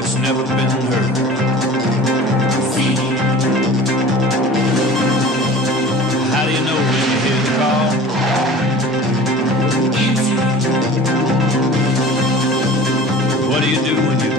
that's never been heard. How do you know when you hear the call? What do you do when you